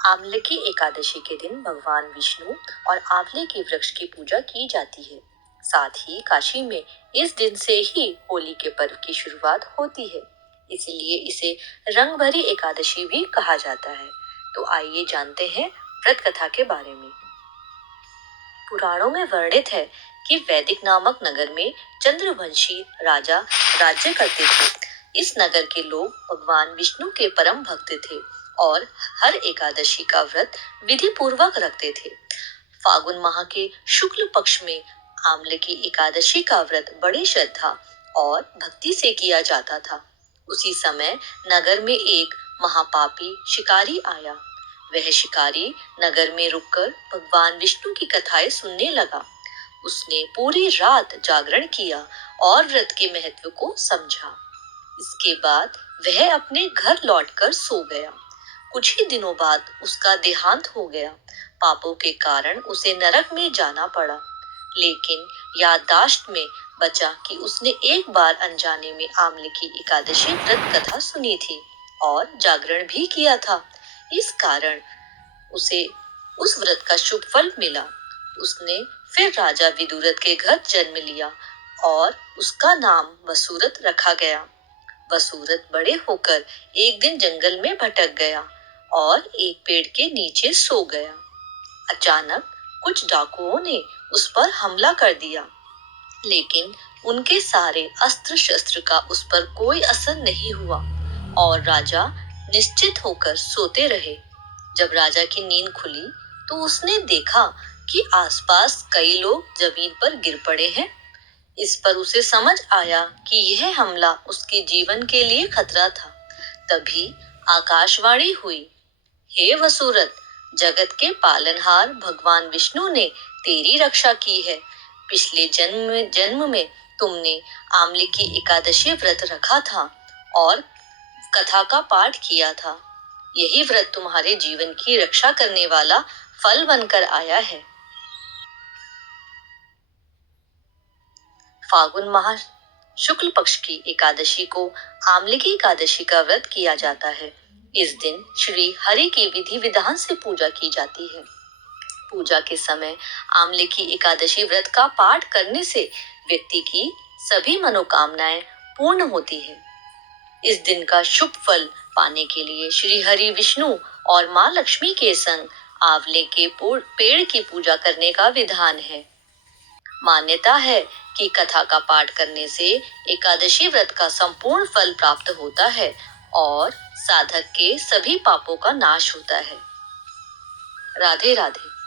आमले की एकादशी के दिन भगवान विष्णु और आंवले के वृक्ष की पूजा की जाती है। साथ ही काशी में इस दिन से ही होली के पर्व की शुरुआत होती है, इसलिए इसे रंग भरी एकादशी भी कहा जाता है। तो आइए जानते हैं व्रत कथा के बारे में। पुराणों में वर्णित है कि वैदिक नामक नगर में चंद्रवंशी राजा राज्य करते थे। इस नगर के लोग भगवान विष्णु के परम भक्त थे और हर एकादशी का व्रत विधि पूर्वक रखते थे। फागुन माह के शुक्ल पक्ष में आमले की एकादशी का व्रत बड़ी श्रद्धा और भक्ति से किया जाता था। उसी समय नगर में एक महापापी शिकारी आया। वह शिकारी नगर में रुककर भगवान विष्णु की कथाएं सुनने लगा। उसने पूरी रात जागरण किया और व्रत के महत्व को समझा। इसके बाद वह अपने घर लौटकर सो गया। कुछ ही दिनों बाद उसका देहांत हो गया। पापों के कारण उसे नरक में जाना पड़ा, लेकिन याददाश्त में बचा कि उसने एक बार अनजाने में आमले की एकादशी व्रत कथा सुनी थी और जागरण भी किया था। इस कारण उसे उस व्रत का शुभ फल मिला। उसने फिर राजा विदुरथ के घर जन्म लिया और उसका नाम वसुरथ रखा गया। वसुरथ बड़े होकर एक दिन जंगल में भटक गया और एक पेड़ के नीचे सो गया। अचानक कुछ डाकुओं ने उस पर हमला कर दिया, लेकिन उनके सारे अस्त्र शस्त्र का उस पर कोई असर नहीं हुआ और राजा निश्चित होकर सोते रहे। जब राजा की नींद खुली तो उसने देखा कि आसपास कई लोग जमीन पर गिर पड़े हैं। इस पर उसे समझ आया कि यह हमला उसके जीवन के लिए खतरा था। तभी आकाशवाणी हुई, हे वसुरथ, जगत के पालनहार भगवान विष्णु ने तेरी रक्षा की है। पिछले जन्म में तुमने आमले की एकादशी व्रत रखा था और कथा का पाठ किया था। यही व्रत तुम्हारे जीवन की रक्षा करने वाला फल बनकर आया है। फागुन माह शुक्ल पक्ष की एकादशी को आमले की एकादशी का व्रत किया जाता है। इस दिन श्री हरि की विधि विधान से पूजा की जाती है। पूजा के समय आमले की एकादशी व्रत का पाठ करने से व्यक्ति की सभी मनोकामनाएं पूर्ण होती है। इस दिन का शुभ फल पाने के लिए श्री हरि विष्णु और माँ लक्ष्मी के संग आंवले के पेड़ की पूजा करने का विधान है। मान्यता है कि कथा का पाठ करने से एकादशी व्रत का संपूर्ण फल प्राप्त होता है और साधक के सभी पापों का नाश होता है। राधे राधे।